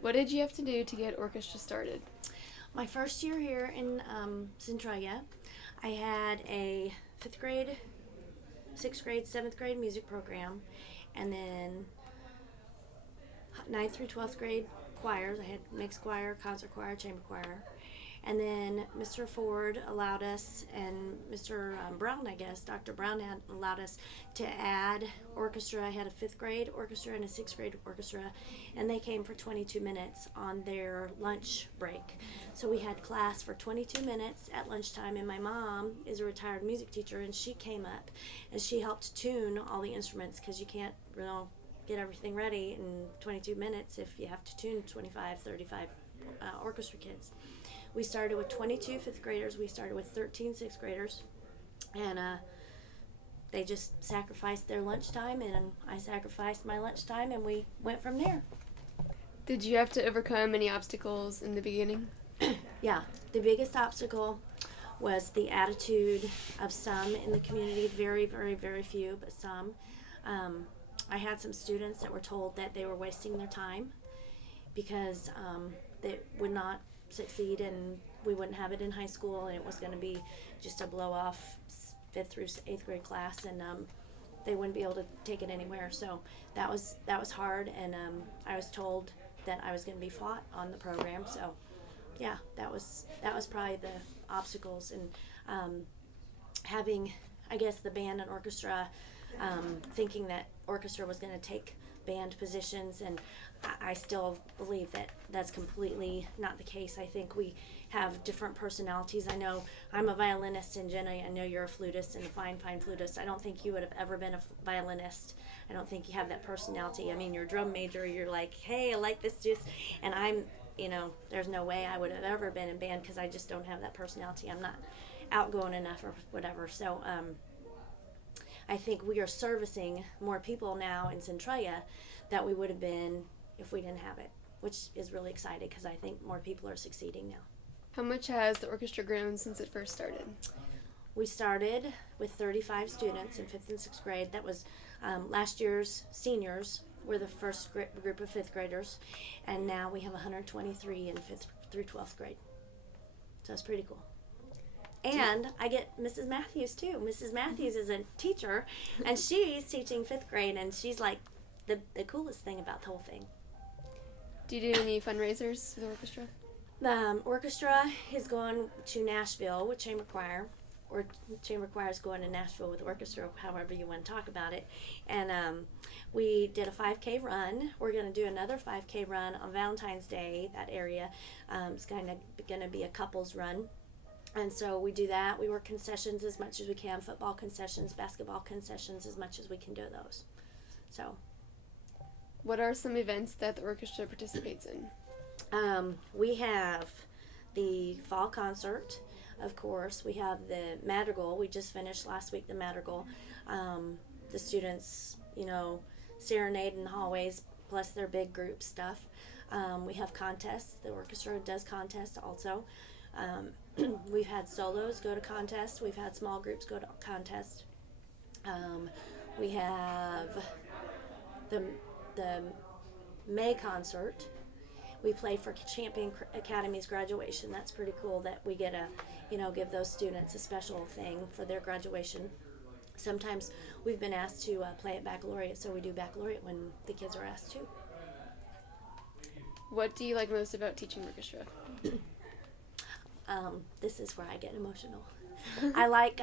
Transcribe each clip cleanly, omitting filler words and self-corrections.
What did you have to do to get orchestra started? My first year here in Centralia, I had a fifth grade, sixth grade, seventh grade music program, and then ninth through 12th grade choirs. I had mixed choir, concert choir, chamber choir. And then Mr. Ford allowed us, and Mr. Brown, I guess, Dr. Brown had allowed us to add orchestra. I had a fifth grade orchestra and a sixth grade orchestra, and they came for 22 minutes on their lunch break. So we had class for 22 minutes at lunchtime, and my mom is a retired music teacher, and she came up and she helped tune all the instruments because you can't, get everything ready in 22 minutes if you have to tune 25, 35 orchestra kids. We started with 22 fifth graders. We started with 13 sixth graders. And they just sacrificed their lunchtime, and I sacrificed my lunchtime, and we went from there. Did you have to overcome any obstacles in the beginning? Yeah, the biggest obstacle was the attitude of some in the community. Very, very, very few, but some. I had some students that were told that they were wasting their time because they would not succeed and we wouldn't have it in high school, and it was going to be just a blow off fifth through eighth grade class, and they wouldn't be able to take it anywhere. So that was hard, and I was told that I was going to be fought on the program. So yeah, that was probably the obstacles, and having, I guess, the band and orchestra, thinking that orchestra was going to take band positions, and I still believe that that's completely not the case. I think we have different personalities. I know I'm a violinist, and Jenna, I know you're a flutist and a fine flutist. I don't think you would have ever been a violinist. I don't think you have that personality. I mean, you're a drum major, you're like, hey, I like this, and I'm, there's no way I would have ever been in band because I just don't have that personality. I'm not outgoing enough or whatever. So I think we are servicing more people now in Centralia that we would have been if we didn't have it, which is really exciting because I think more people are succeeding now. How much has the orchestra grown since it first started? We started with 35 students in 5th and 6th grade. That was last year's seniors were the first group of 5th graders, and now we have 123 in 5th through 12th grade. So that's pretty cool. And I get Mrs. Matthews too. Mrs. Matthews is a teacher, and she's teaching 5th grade, and she's like the coolest thing about the whole thing. Do you do any fundraisers for the orchestra? The orchestra is going to Nashville with chamber choir, or chamber choir is going to Nashville with orchestra, however you want to talk about it. And we did a 5K run. We're going to do another 5K run on Valentine's Day, that area. It's going to be a couples run. And so we do that. We work concessions as much as we can, football concessions, basketball concessions, as much as we can do those. So, what are some events that the orchestra participates in? We have the fall concert, of course. We have the madrigal. We just finished last week the madrigal. The students, serenade in the hallways, plus their big group stuff. We have contests. The orchestra does contests also. We've had solos go to contest. We've had small groups go to contest. We have the May concert. We play for Champion Academy's graduation. That's pretty cool that we get to, give those students a special thing for their graduation. Sometimes we've been asked to play at baccalaureate, so we do baccalaureate when the kids are asked to. What do you like most about teaching orchestra? This is where I get emotional. I like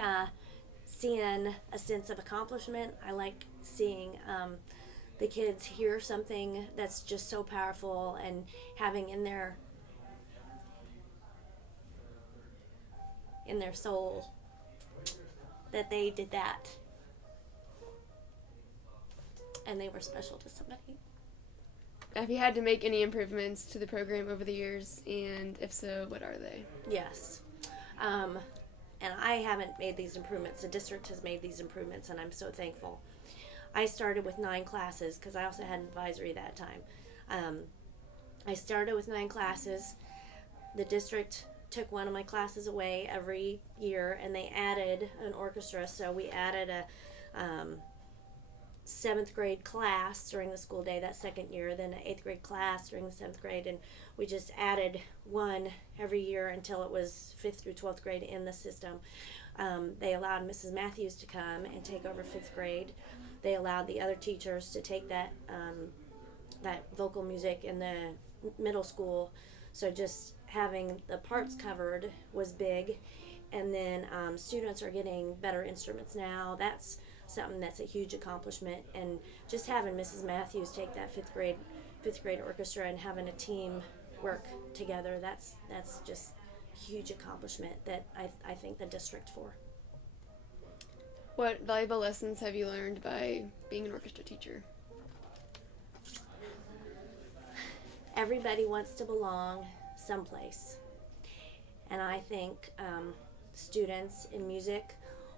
seeing a sense of accomplishment. I like seeing the kids hear something that's just so powerful and having in their soul that they did that and they were special to somebody. Have you had to make any improvements to the program over the years, and if so, what are they? Yes. And I haven't made these improvements. The district has made these improvements, and I'm so thankful. I started with 9 classes because I also had an advisory that time. I started with 9 classes. The district took one of my classes away every year, and they added an orchestra. So we added seventh grade class during the school day that second year, then an eighth grade class during the seventh grade, and we just added one every year until it was fifth through 12th grade in the system. They allowed Mrs. Matthews to come and take over fifth grade. They allowed the other teachers to take that vocal music in the middle school. So just having the parts covered was big. And then students are getting better instruments now. That's something that's a huge accomplishment. And just having Mrs. Matthews take that fifth grade orchestra and having a team work together, that's just a huge accomplishment that I thank the district for. What valuable lessons have you learned by being an orchestra teacher? Everybody wants to belong someplace. And I think students in music,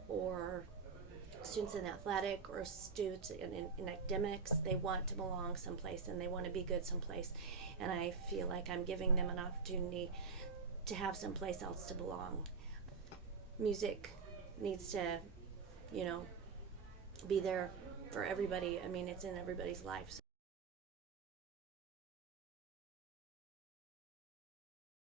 or students in athletic, or students in academics, they want to belong someplace and they want to be good someplace. And I feel like I'm giving them an opportunity to have someplace else to belong. Music needs to, be there for everybody. I mean, it's in everybody's life. So